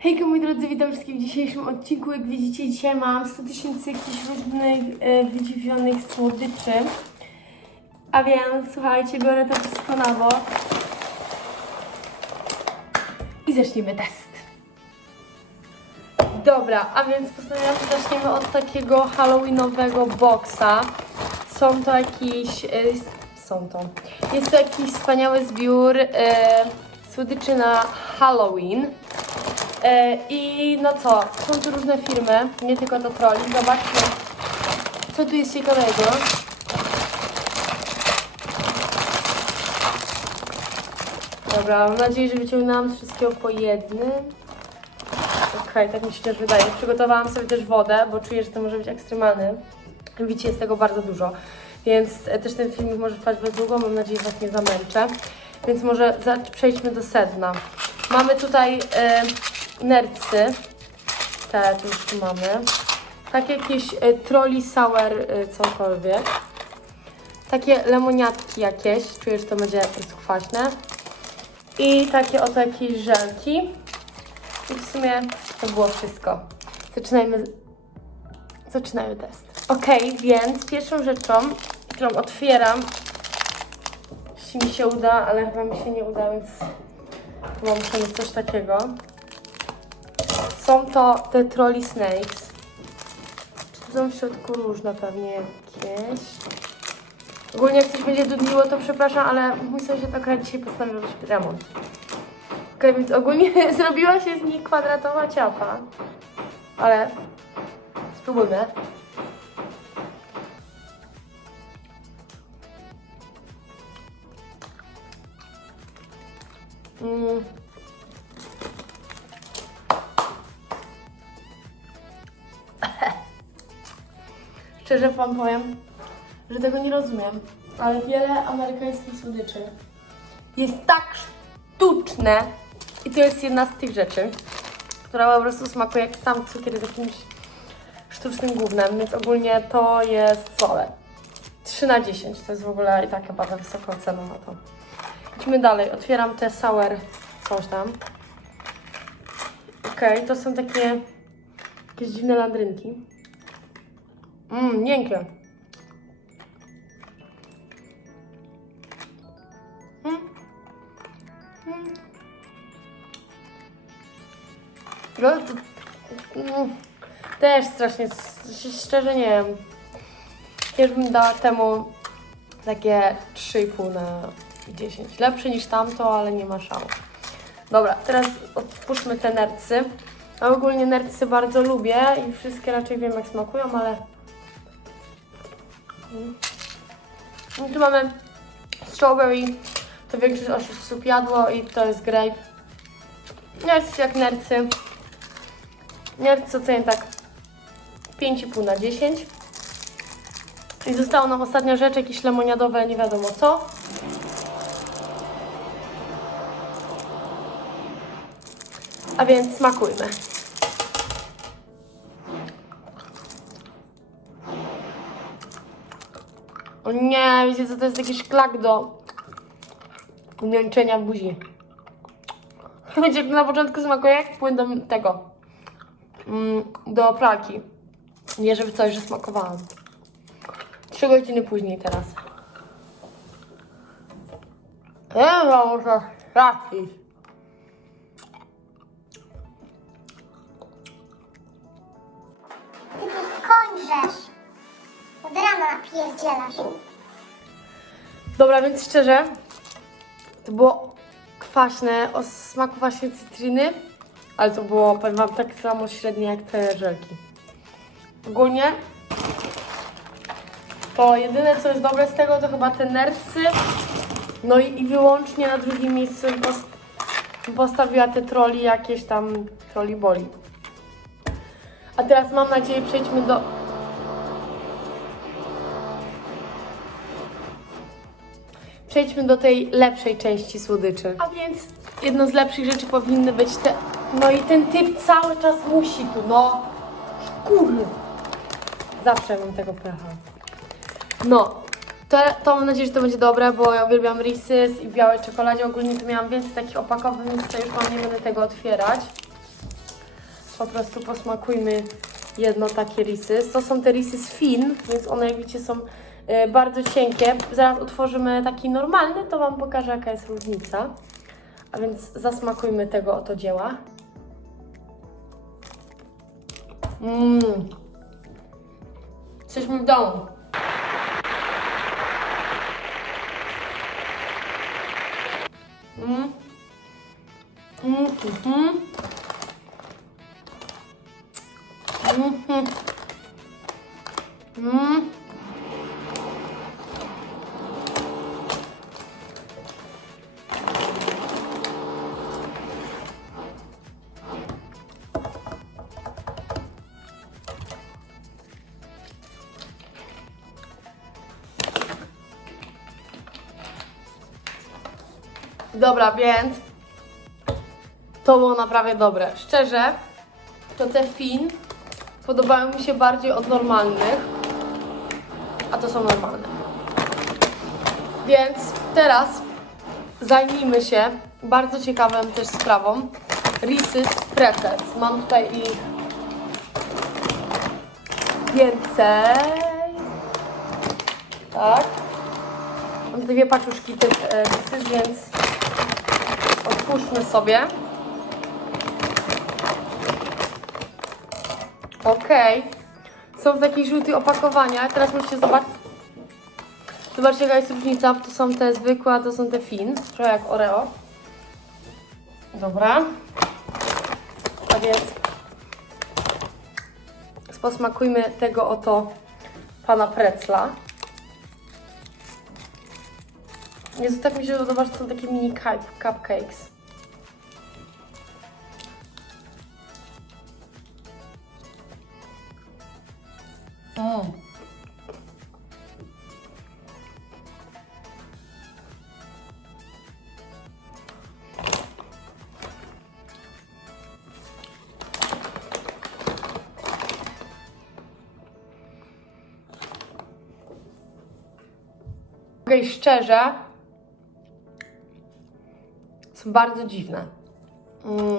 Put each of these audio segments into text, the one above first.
Hejka moi drodzy, witam wszystkich w dzisiejszym odcinku. Jak widzicie, dzisiaj mam 100 tysięcy jakichś różnych e, wydziwionych słodyczy. A więc, słuchajcie, biorę to wszystko na. I zaczniemy test. Dobra, a więc postanowiłam, że zaczniemy od takiego halloweenowego boxa. Są to jakieś... E, są to. Jest to jakiś wspaniały zbiór e, słodyczy na Halloween. E, I no co, są tu różne firmy, nie tylko to troli. Zobaczmy, co tu jest ciekawego. Dobra, mam nadzieję, że wyciągnęłam wszystkiego po jednym. Okej, tak mi się też wydaje. Przygotowałam sobie też wodę, bo czuję, że to może być ekstremalny. Widzicie, jest tego bardzo dużo, więc e, też ten filmik może trwać bardzo długo. Mam nadzieję, że Was nie zamęczę. Więc może przejdźmy do sedna. Mamy tutaj e, nercy. Te tu już tu mamy. Tak jakieś e, troli sour e, cokolwiek. Takie lemoniatki jakieś. Czuję, że to będzie kwaśne. I takie oto jakieś żelki. I w sumie to było wszystko. Zaczynajmy, zaczynajmy test. Ok, więc pierwszą rzeczą, którą otwieram, jeśli mi się uda, ale chyba mi się nie uda, więc chyba muszę mieć coś takiego. Są to te Trolley Snakes. Czy tu są w środku różne pewnie jakieś? Ogólnie jak coś będzie dudniło, to przepraszam, ale mój sąsiad akurat dzisiaj postanowił robić remont. Okej, więc ogólnie zrobiła się z nich kwadratowa ciapa. Ale spróbujmy. Mm. Szczerze wam powiem, że tego nie rozumiem, ale wiele amerykańskich słodyczy jest tak sztuczne i to jest jedna z tych rzeczy, która po prostu smakuje jak sam cukier z jakimś sztucznym gównem, więc ogólnie to jest słabe. 3 na 10 to jest w ogóle i tak chyba za wysoką ceną na to. Idźmy dalej, otwieram te sour coś tam. Okej, to są takie jakieś dziwne landrynki. Mmm, miękkie. Mm. No, to, mm, też strasznie, szczerze nie wiem. Też bym dała temu takie 3,5 na 10. Lepsze niż tamto, ale nie ma szału. Dobra, teraz odpuszczmy te nercy. A ogólnie nercy bardzo lubię i wszystkie raczej wiem jak smakują, ale... I tu mamy strawberry, to większość osób jadło i to jest grape. Nercy jak nercy. Nercy ocenię tak 5,5 na 10. I została nam ostatnia rzecz, jakieś lemoniadowe, nie wiadomo co. A więc smakujmy. O nie, wiecie co, to jest jakiś szklak do mięczenia buzi. Jak na początku smakuje jak płyn do tego, mm, do pralki. Nie, żeby coś, że smakowałam. Trzy godziny później teraz. Ja muszę trafić. Ty napierdzielasz. Dobra, więc szczerze, to było kwaśne, o smaku właśnie cytryny, ale to było, powiem wam, tak samo średnie jak te żelki. Ogólnie to jedyne, co jest dobre z tego, to chyba te nercy, no i, i wyłącznie na drugim miejscu postawiła te troli jakieś tam, troli boli. A teraz mam nadzieję, przejdźmy do Przejdźmy do tej lepszej części słodyczy. A więc jedną z lepszych rzeczy powinny być te... No i ten typ cały czas musi tu, no. Kurde. Zawsze mam tego pecha. No. To, to mam nadzieję, że to będzie dobre, bo ja uwielbiam Reese's i białej czekoladzie. Ogólnie to miałam więcej takich opakowań, więc to już mam nie będę tego otwierać. po prostu posmakujmy jedno takie risy. To są te z Fin, więc one jak widzicie są bardzo cienkie. Zaraz otworzymy taki normalny, to Wam pokażę jaka jest różnica. A więc zasmakujmy tego oto dzieła. Mmm. Jesteśmy w domu. Mm. Mm, mhm. Mhm. Mm. Dobra, więc to było naprawdę dobre. Szczerze, to te fin podobały mi się bardziej od normalnych, a to są normalne. Więc teraz zajmijmy się bardzo ciekawą też sprawą. Reese's Pretzels. Mam tutaj ich więcej. Tak. Mam dwie paczuszki tych e, Reese's, więc otwórzmy sobie. Okej. Są w takich żółtych opakowaniach. Teraz musicie zobaczyć. Zobaczcie jaka jest różnica. To są te zwykłe, a to są te fin. Trochę jak Oreo. Dobra. A więc posmakujmy tego oto pana Precla. Jezu, tak mi się podoba, że są takie mini cup- cupcakes. Mm. Okej, szczerze, są bardzo dziwne. Mm.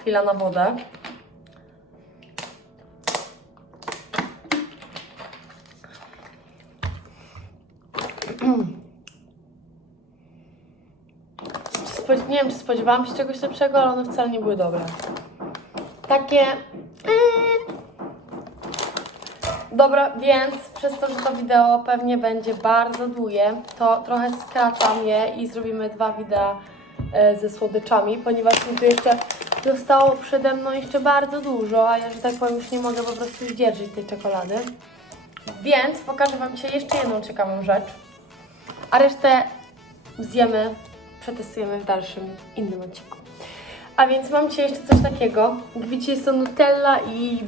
Chwila na wodę. Nie wiem, czy spodziewałam się czegoś lepszego, ale one wcale nie były dobre. Takie. mm. Dobra, więc przez to, że to wideo pewnie będzie bardzo długie, to trochę skraczam je i zrobimy dwa wideo e, ze słodyczami, ponieważ mi tu jeszcze zostało przede mną jeszcze bardzo dużo, a ja, że tak powiem, już nie mogę po prostu zdzierżyć tej czekolady. Więc pokażę Wam dzisiaj jeszcze jedną ciekawą rzecz, a resztę zjemy, przetestujemy w dalszym, innym odcinku. A więc mam Ci jeszcze coś takiego. Widzicie, jest to Nutella i.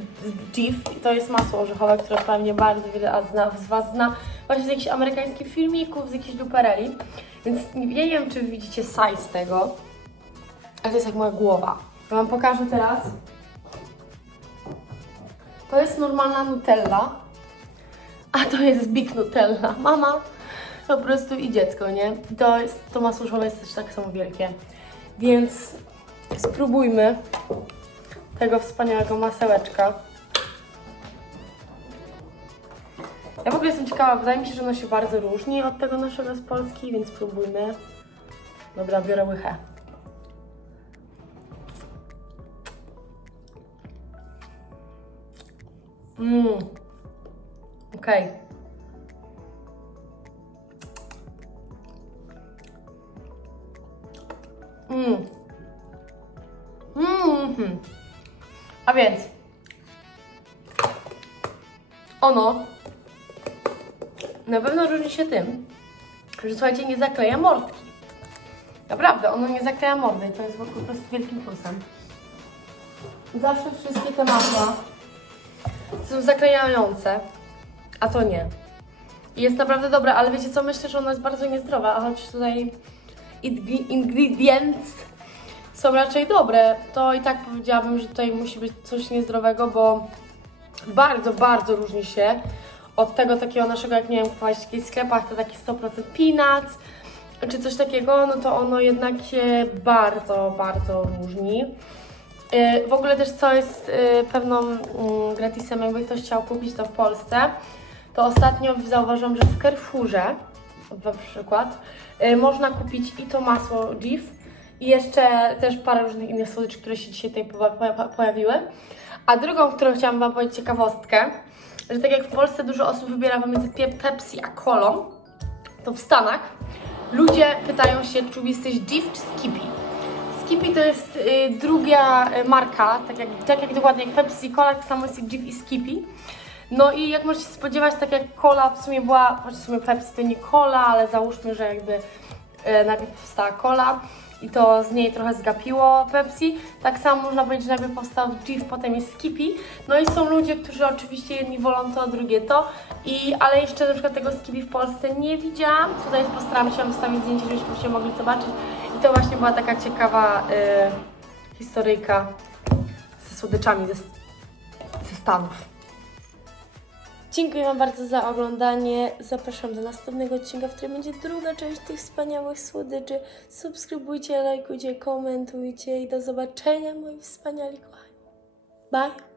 I to jest masło orzechowe, które pewnie bardzo wiele zna- z Was zna. Właśnie z jakichś amerykańskich filmików, z jakichś dupereli. Więc nie wiem, czy widzicie size tego. Ale to jest jak moja głowa. Ja Wam pokażę teraz. To jest normalna Nutella. A to jest Big Nutella. Mama po prostu i dziecko, nie? To, jest, to masło jest też tak samo wielkie. Więc spróbujmy tego wspaniałego masełeczka. Ja w ogóle jestem ciekawa, wydaje mi się, że ono się bardzo różni od tego naszego z Polski, więc spróbujmy. Dobra, biorę łychę. Mmm. Okej. Mmm. Mhm. A więc ono na pewno różni się tym, że słuchajcie, nie zakleja mordki. Naprawdę, ono nie zakleja mordy to jest po prostu wielkim plusem. Zawsze wszystkie te masła są zaklejające, a to nie. I jest naprawdę dobre, ale wiecie co, myślę, że ono jest bardzo niezdrowe, a choć tutaj ingredients są raczej dobre, to i tak powiedziałabym, że tutaj musi być coś niezdrowego, bo bardzo, bardzo różni się od tego takiego naszego, jak nie wiem, w jakichś sklepach, to taki 100% peanuts, czy coś takiego, no to ono jednak się bardzo, bardzo różni. Y, W ogóle też co jest y, pewną mm, gratisem, jakby ktoś chciał kupić to w Polsce, to ostatnio zauważyłam, że w Carrefourze na przykład można kupić i to masło Jif i jeszcze też parę różnych innych słodyczy, które się dzisiaj tutaj po- po- pojawiły. A drugą, którą chciałam Wam powiedzieć ciekawostkę, że tak jak w Polsce dużo osób wybiera pomiędzy Pepsi a kolą, to w Stanach ludzie pytają się, czy jesteś Jif czy Skippy. Skippy to jest y, druga y, marka, tak jak, tak jak dokładnie jak Pepsi Cola, tak samo jest Jif i Skippy. No i jak możecie się spodziewać, tak jak Cola w sumie była, choć w sumie Pepsi to nie Cola, ale załóżmy, że jakby y, najpierw powstała Cola i to z niej trochę zgapiło Pepsi. Tak samo można powiedzieć, że najpierw powstał Jif, potem jest Skippy. No i są ludzie, którzy oczywiście jedni wolą to, drugie to. I, ale jeszcze na przykład tego Skippy w Polsce nie widziałam. Tutaj postaram się Wam wstawić zdjęcie, żebyście mogli zobaczyć. I to właśnie była taka ciekawa y, historyjka ze słodyczami ze, ze Stanów. Dziękuję Wam bardzo za oglądanie. Zapraszam do następnego odcinka, w którym będzie druga część tych wspaniałych słodyczy. Subskrybujcie, lajkujcie, komentujcie i do zobaczenia moi wspaniali kochani. Bye!